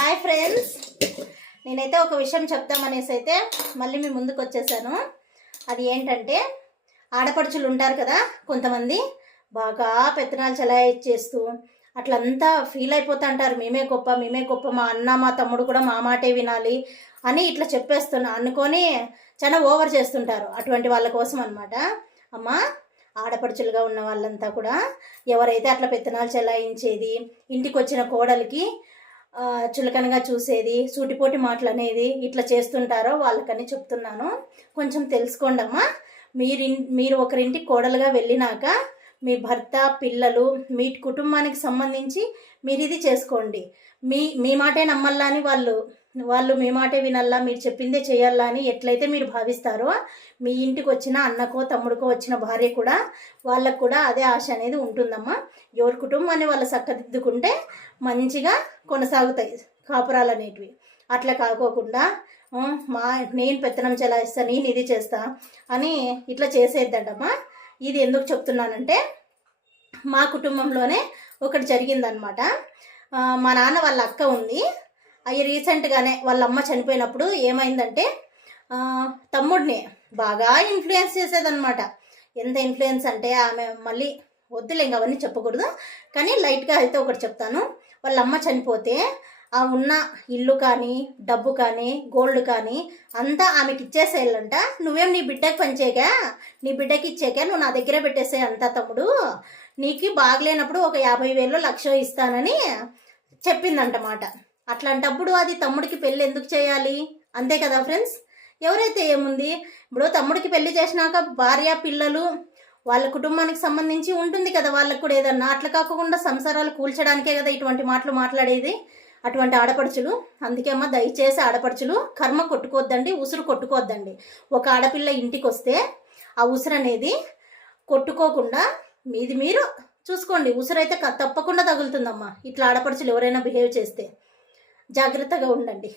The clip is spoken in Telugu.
హాయ్ ఫ్రెండ్స్, నేనైతే ఒక విషయం చెప్తామనేసి అయితే మళ్ళీ మీ ముందుకు వచ్చేసాను. అది ఏంటంటే, ఆడపడుచులు ఉంటారు కదా కొంతమంది, బాగా పెత్తనాలు చలాయిచ్చేస్తూ అట్లంతా ఫీల్ అయిపోతూ అంటారు. మేమే గొప్ప, మా అన్న మా తమ్ముడు కూడా మా మాటే వినాలి అని ఇట్లా అనుకొని చాలా ఓవర్ చేస్తుంటారు. అటువంటి వాళ్ళ కోసం అనమాట. అమ్మా, ఆడపడుచులుగా ఉన్న వాళ్ళంతా కూడా ఎవరైతే అట్లా పెత్తనాలు చలాయించేది, ఇంటికి వచ్చిన కోడలికి చులకనగా చూసేది, సూటిపోటి మాటలు అనేది ఇట్లా చేస్తుంటారో వాళ్ళకని చెప్తున్నాను. కొంచెం తెలుసుకోండి అమ్మా. మీరు ఒకరింటికి కోడలుగా వెళ్ళినాక మీ భర్త, పిల్లలు, మీ కుటుంబానికి సంబంధించి మీరు ఇది చేసుకోండి. మీ మాటే నమ్మల్లా అని వాళ్ళు మీ మాటే వినల్లా, మీరు చెప్పిందే చేయాలా అని ఎట్లయితే మీరు భావిస్తారో, మీ ఇంటికి వచ్చిన అన్నకో తమ్ముడికో వచ్చిన భార్య కూడా వాళ్ళకు కూడా అదే ఆశ అనేది ఉంటుందమ్మా. ఎవరి కుటుంబాన్ని వాళ్ళు చక్కదిద్దుకుంటే మంచిగా కొనసాగుతాయి కాపురాలు అనేటివి. అట్లా కాకోకుండా నేను పెత్తనం చెలాయిస్తా, నేను ఇది చేస్తా అని ఇట్లా చేసేద్దంటమ్మా. ఇది ఎందుకు చెప్తున్నానంటే, మా కుటుంబంలోనే ఒకటి జరిగిందనమాట. మా నాన్న వాళ్ళ అక్క ఉంది. అవి రీసెంట్గానే వాళ్ళ అమ్మ చనిపోయినప్పుడు ఏమైందంటే, తమ్ముడిని బాగా ఇన్ఫ్లుయెన్స్ చేసేదనమాట. ఎంత ఇన్ఫ్లుయెన్స్ అంటే, ఆమె మళ్ళీ వద్దులే ఇంక అవన్నీ చెప్పకూడదు, కానీ లైట్గా అయితే ఒకటి చెప్తాను. వాళ్ళ అమ్మ చనిపోతే ఆ ఉన్న ఇల్లు కానీ, డబ్బు కానీ, గోల్డ్ కానీ అంతా ఆమెకి ఇచ్చేసేయాలంట. నువ్వేం నీ బిడ్డకి పనిచేయగా, నీ బిడ్డకి ఇచ్చాక నువ్వు నా దగ్గరే పెట్టేసే అంతా తమ్ముడు, నీకు బాగలేనప్పుడు ఒక 50,000 1,00,000 ఇస్తానని చెప్పిందంటమాట. అట్లాంటప్పుడు అది తమ్ముడికి పెళ్ళి ఎందుకు చేయాలి? అంతే కదా ఫ్రెండ్స్. ఎవరైతే ఏముంది, ఇప్పుడు తమ్ముడికి పెళ్లి చేసినాక భార్య, పిల్లలు, వాళ్ళ కుటుంబానికి సంబంధించి ఉంటుంది కదా వాళ్ళకు కూడా ఏదన్నా. అట్లా కాకుండా సంసారాలు కూల్చడానికే కదా ఇటువంటి మాటలు మాట్లాడేది అటువంటి ఆడపడుచులు. అందుకే అమ్మ, దయచేసి ఆడపడుచులు కర్మ కొట్టుకోవద్దండి, ఉసురు కొట్టుకోవద్దండి. ఒక ఆడపిల్ల ఇంటికి వస్తే ఆ ఉసురు అనేది కొట్టుకోకుండా మీది మీరు చూసుకోండి. ఉసురైతే తప్పకుండా తగులుతుందమ్మా. ఇట్లా ఆడపడుచులు ఎవరైనా బిహేవ్ చేస్తే జాగ్రత్తగా ఉండండి.